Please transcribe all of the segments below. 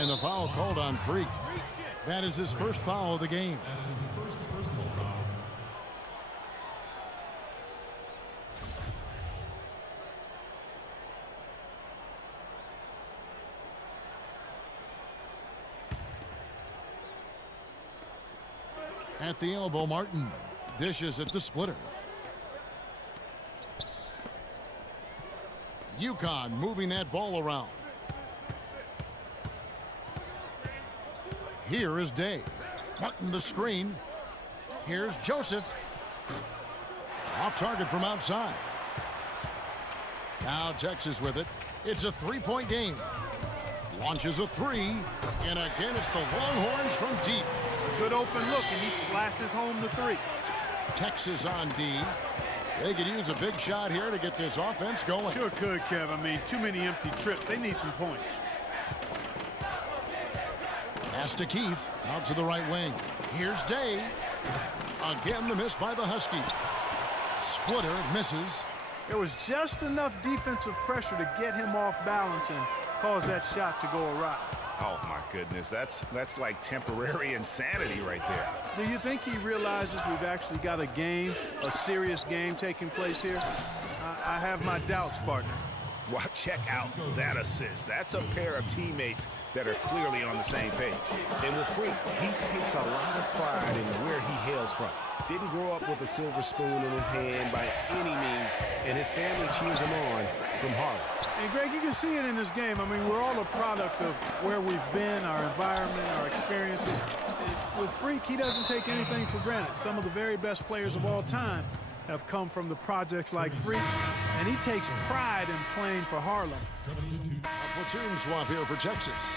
And the foul called on Freak. That is his first foul of the game. That's his first personal foul. At the elbow, Martin dishes it to Splitter. UConn moving that ball around. Here is Day. Martin the screen. Here's Joseph. Off target from outside. Now Texas with it. It's a three-point game. Launches a three. And again, it's the Longhorns from deep. Good open look, and he splashes home the three. Texas on D. They could use a big shot here to get this offense going. Sure could, Kev. I mean, too many empty trips. They need some points. Pass to Keith. Out to the right wing. Here's Day. Again, the miss by the Huskies. Splitter misses. There was just enough defensive pressure to get him off balance and cause that shot to go awry. Oh, my goodness. That's like temporary insanity right there. Do you think he realizes we've actually got a game, a serious game taking place here? I have my doubts, partner. Well, check out that assist. That's a pair of teammates that are clearly on the same page. And with Freak, he takes a lot of pride in where he hails from. Didn't grow up with a silver spoon in his hand by any means, and his family cheers him on from Harlem. And Greg, you can see it in this game. I mean, we're all a product of where we've been, our environment, our experiences. And with Freak, he doesn't take anything for granted. Some of the very best players of all time have come from the projects like Freak, and he takes pride in playing for Harlem. A platoon swap here for Texas.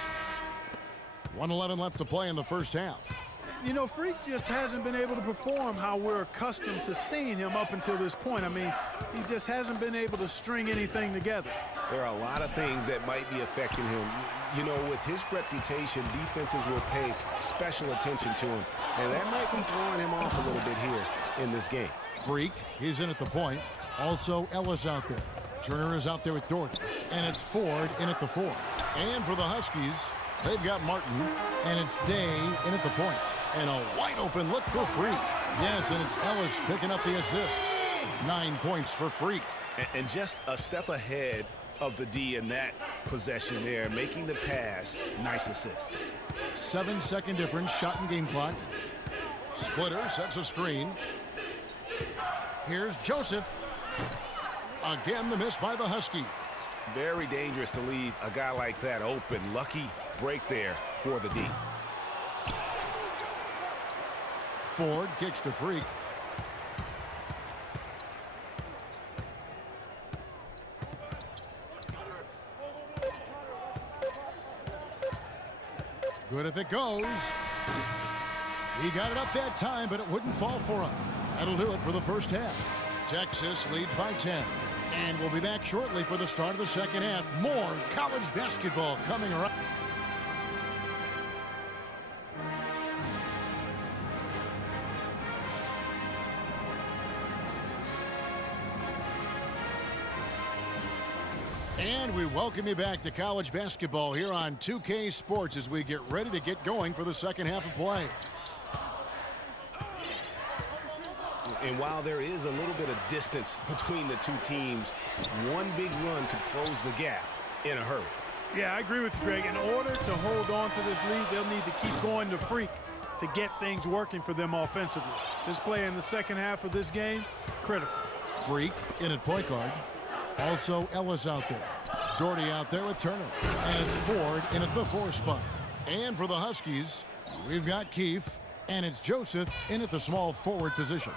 1:11 left to play in the first half. You know, Freak just hasn't been able to perform how we're accustomed to seeing him up until this point. I mean, he just hasn't been able to string anything together. There are a lot of things that might be affecting him. You know, with his reputation, defenses will pay special attention to him, and that might be throwing him off a little bit here in this game. Freak, he's in at the point. Also, Ellis out there. Turner is out there with Doherty. And it's Ford in at the 4. And for the Huskies, they've got Martin. And it's Day in at the point. And a wide open look for Freak. Yes, and it's Ellis picking up the assist. 9 points for Freak. And just a step ahead of the D in that possession there, making the pass. Nice assist. 7-second difference, shot and game clock. Splitter sets a screen. Here's Joseph. Again, the miss by the Huskies. Very dangerous to leave a guy like that open. Lucky break there for the D. Ford kicks to Freak. Good if it goes. He got it up that time, but it wouldn't fall for him. That'll do it for the first half. Texas leads by 10. And we'll be back shortly for the start of the second half. More college basketball coming around. And we welcome you back to college basketball here on 2K Sports as we get ready to get going for the second half of play. And while there is a little bit of distance between the two teams, one big run could close the gap in a hurry. Yeah, I agree with you, Greg. In order to hold on to this lead, they'll need to keep going to Freak to get things working for them offensively. This play in the second half of this game, critical. Freak in at point guard. Also Ellis out there. Doherty out there with Turner. And it's Ford in at the 4 spot. And for the Huskies, we've got Keefe. And it's Joseph in at the small forward position.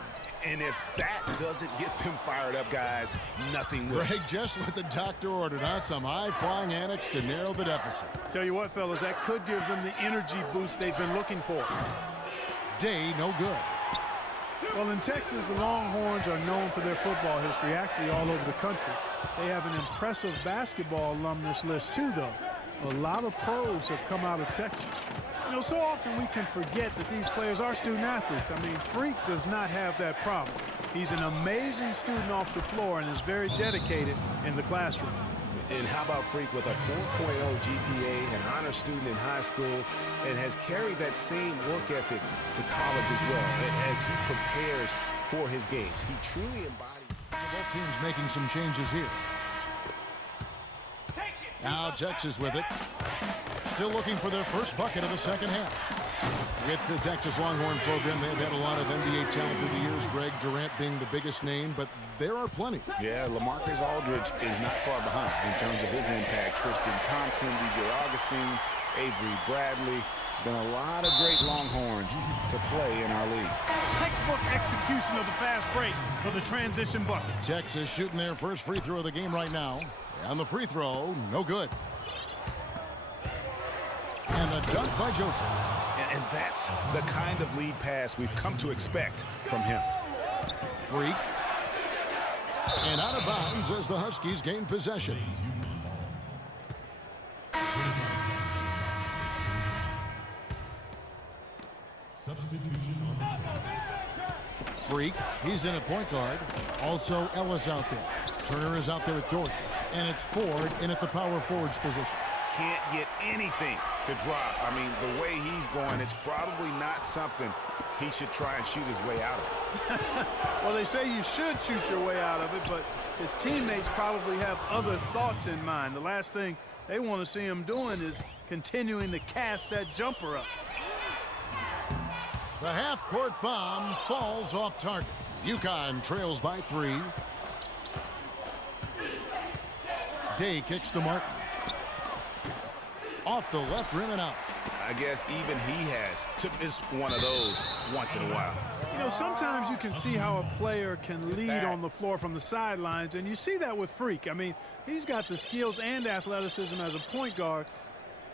And if that doesn't get them fired up, guys, nothing will. Greg, just what the doctor ordered, huh? Some high-flying antics to narrow the deficit. Tell you what, fellas, that could give them the energy boost they've been looking for. Day, no good. Well, in Texas, the Longhorns are known for their football history, actually all over the country. They have an impressive basketball alumnus list, too, though. A lot of pros have come out of Texas. You know, so often we can forget that these players are student athletes. I mean, Freak does not have that problem. He's an amazing student off the floor and is very dedicated in the classroom. And how about Freak with a 4.0 GPA, an honor student in high school, and has carried that same work ethic to college as well as he prepares for his games. He truly embodies. Both teams making some changes here. Now Texas with it. Still looking for their first bucket of the second half. With the Texas Longhorn program, they've had a lot of NBA talent through the years, Greg Durant being the biggest name, but there are plenty. Yeah, LaMarcus Aldridge is not far behind in terms of his impact. Tristan Thompson, DJ Augustine, Avery Bradley. Been a lot of great Longhorns to play in our league. Textbook execution of the fast break for the transition bucket. Texas shooting their first free throw of the game right now. And the free throw, no good. And the dunk by Joseph. And that's the kind of lead pass we've come to expect from him. Freak. And out of bounds as the Huskies gain possession. Substitution on the Freak, he's in at point guard. Also Ellis out there. Turner is out there at Dorton. And it's Ford in at the power forwards position. Can't get anything to drop. I mean, the way he's going, it's probably not something he should try and shoot his way out of. Well, they say you should shoot your way out of it, but his teammates probably have other thoughts in mind. The last thing they want to see him doing is continuing to cast that jumper up. The half-court bomb falls off target. UConn trails by 3. Day kicks to Martin. Off the left rim and out. I guess even he has to miss one of those once in a while. You know, sometimes you can see how a player can lead on the floor from the sidelines, and you see that with Freak. I mean, he's got the skills and athleticism as a point guard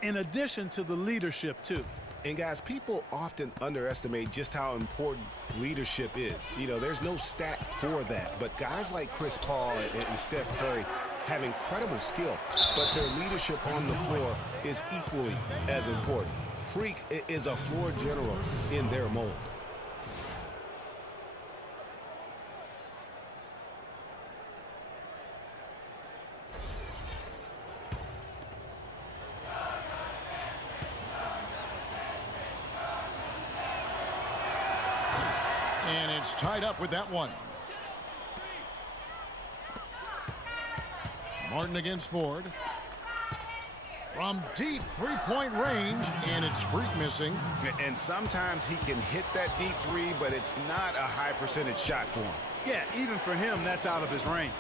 in addition to the leadership, too. And, guys, people often underestimate just how important leadership is. You know, there's no stat for that. But guys like Chris Paul and Steph Curry have incredible skill, but their leadership on the floor is equally as important. Freak is a floor general in their mold. And it's tied up with that one. Martin against Ford. From deep three-point range, and it's Freak missing. And sometimes he can hit that deep three, but it's not a high percentage shot for him. Yeah, even for him, that's out of his range.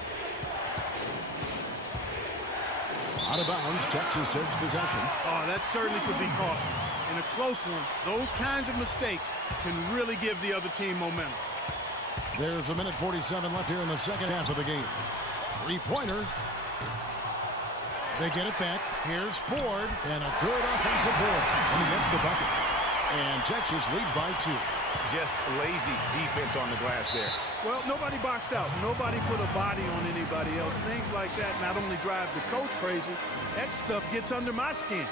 Out of bounds, Texas takes possession. Oh, that certainly could be costly. In a close one, those kinds of mistakes can really give the other team momentum. There's a minute 47 left here in the second half of the game. Three-pointer. They get it back. Here's Ford, and a good offensive board. And he gets the bucket. And Texas leads by 2. Just lazy defense on the glass there. Well, nobody boxed out. Nobody put a body on anybody else. Things like that not only drive the coach crazy, that stuff gets under my skin.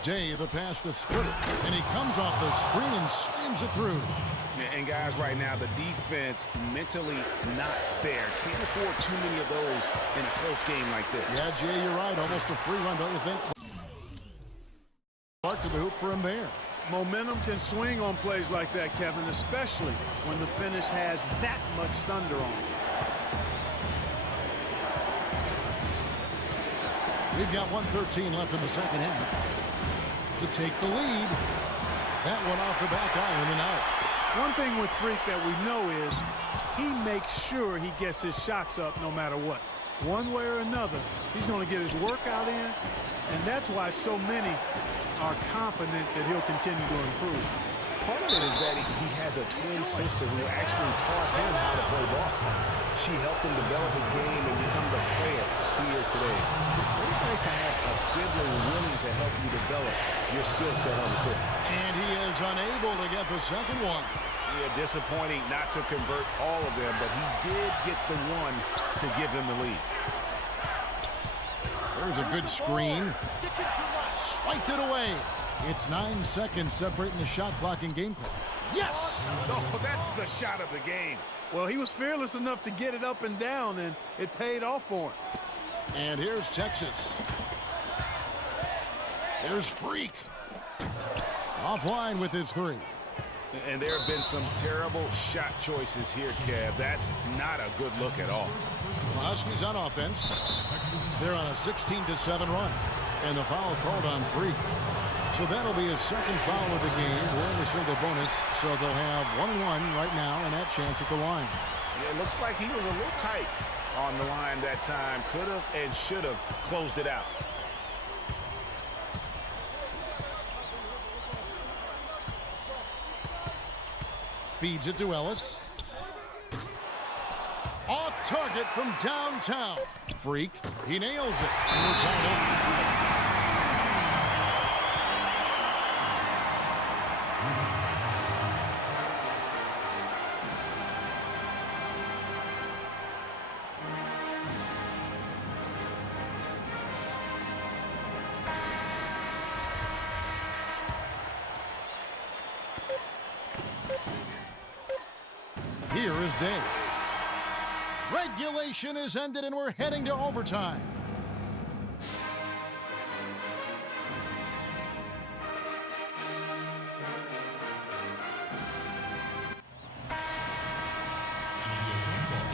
Day, the pass to Splitter, and he comes off the screen and slams it through. And guys, right now, the defense mentally not there. Can't afford too many of those in a close game like this. Yeah, Jay, you're right. Almost a free run, don't you think? Clark to the hoop for him there. Momentum can swing on plays like that, Kevin, especially when the finish has that much thunder on it. We've got 1:13 left in the second half to take the lead. That one off the back iron and out. One thing with Freak that we know is he makes sure he gets his shots up no matter what. One way or another, he's going to get his workout in, and that's why so many are confident that he'll continue to improve. Part of it is that he has a twin sister who actually taught him how to play ball. She helped him develop his game and become the player he is today. It's nice to have a sibling willing to help you develop your skill set on the court. And he is unable to get the second one. Yeah, disappointing not to convert all of them, but he did get the one to give them the lead. There's a good screen. Swiped it away. It's 9 seconds separating the shot clock and game clock. Yes! Oh, that's the shot of the game. Well, he was fearless enough to get it up and down, and it paid off for him. And here's Texas. Here's Freak. Offline with his three. And there have been some terrible shot choices here, Kev. That's not a good look at all. The Huskies on offense. They're on a 16-7 run. And the foul called on Freak. So that'll be his second foul of the game. We're in the single bonus, so they'll have 1-1 right now and that chance at the line. Yeah, it looks like he was a little tight on the line that time. Could have and should have closed it out. Feeds it to Ellis. Off target from downtown. Freak, he nails it. And it's all over. Here is Day. Regulation is ended and we're heading to overtime.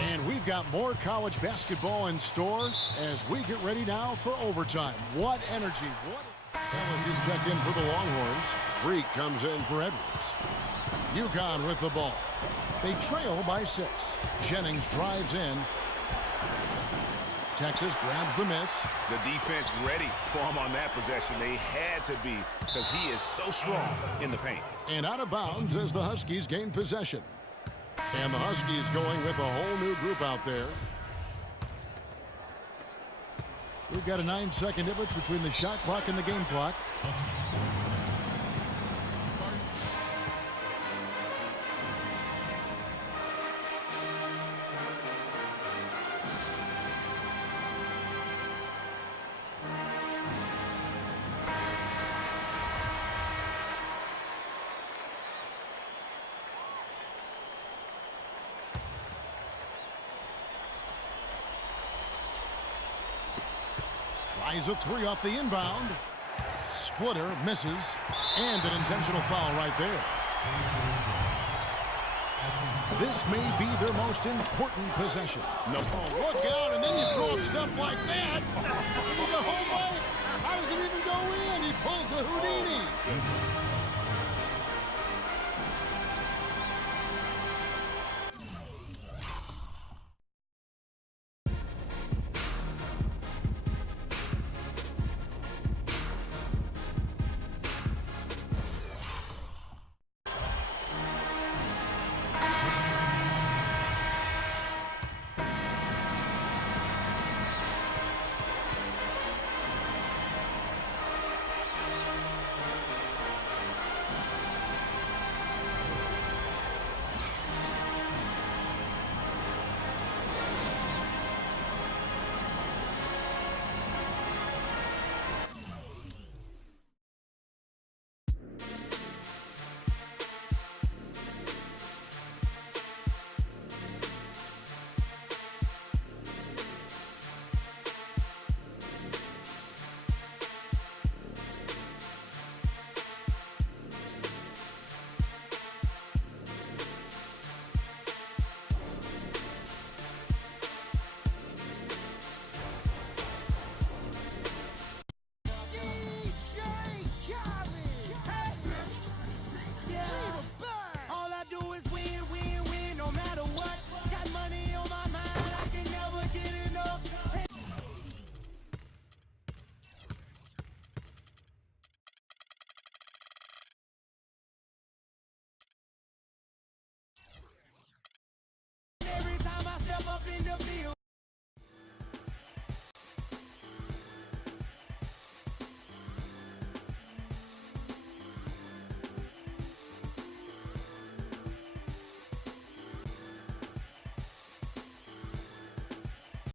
And we've got more college basketball in store as we get ready now for overtime. What energy. What LSU's checked in for the Longhorns. Freak comes in for Edwards. UConn with the ball. They trail by 6. Jennings drives in. Texas grabs the miss. The defense ready for him on that possession. They had to be because he is so strong in the paint. And out of bounds as the Huskies gain possession. And the Huskies going with a whole new group out there. We've got a 9-second difference between the shot clock and the game clock. Tries a three off the inbound. Splitter misses. And an intentional foul right there. This may be their most important possession. No. Oh, look out, and then you throw up stuff like that. The whole way. How does it even go in? He pulls a Houdini.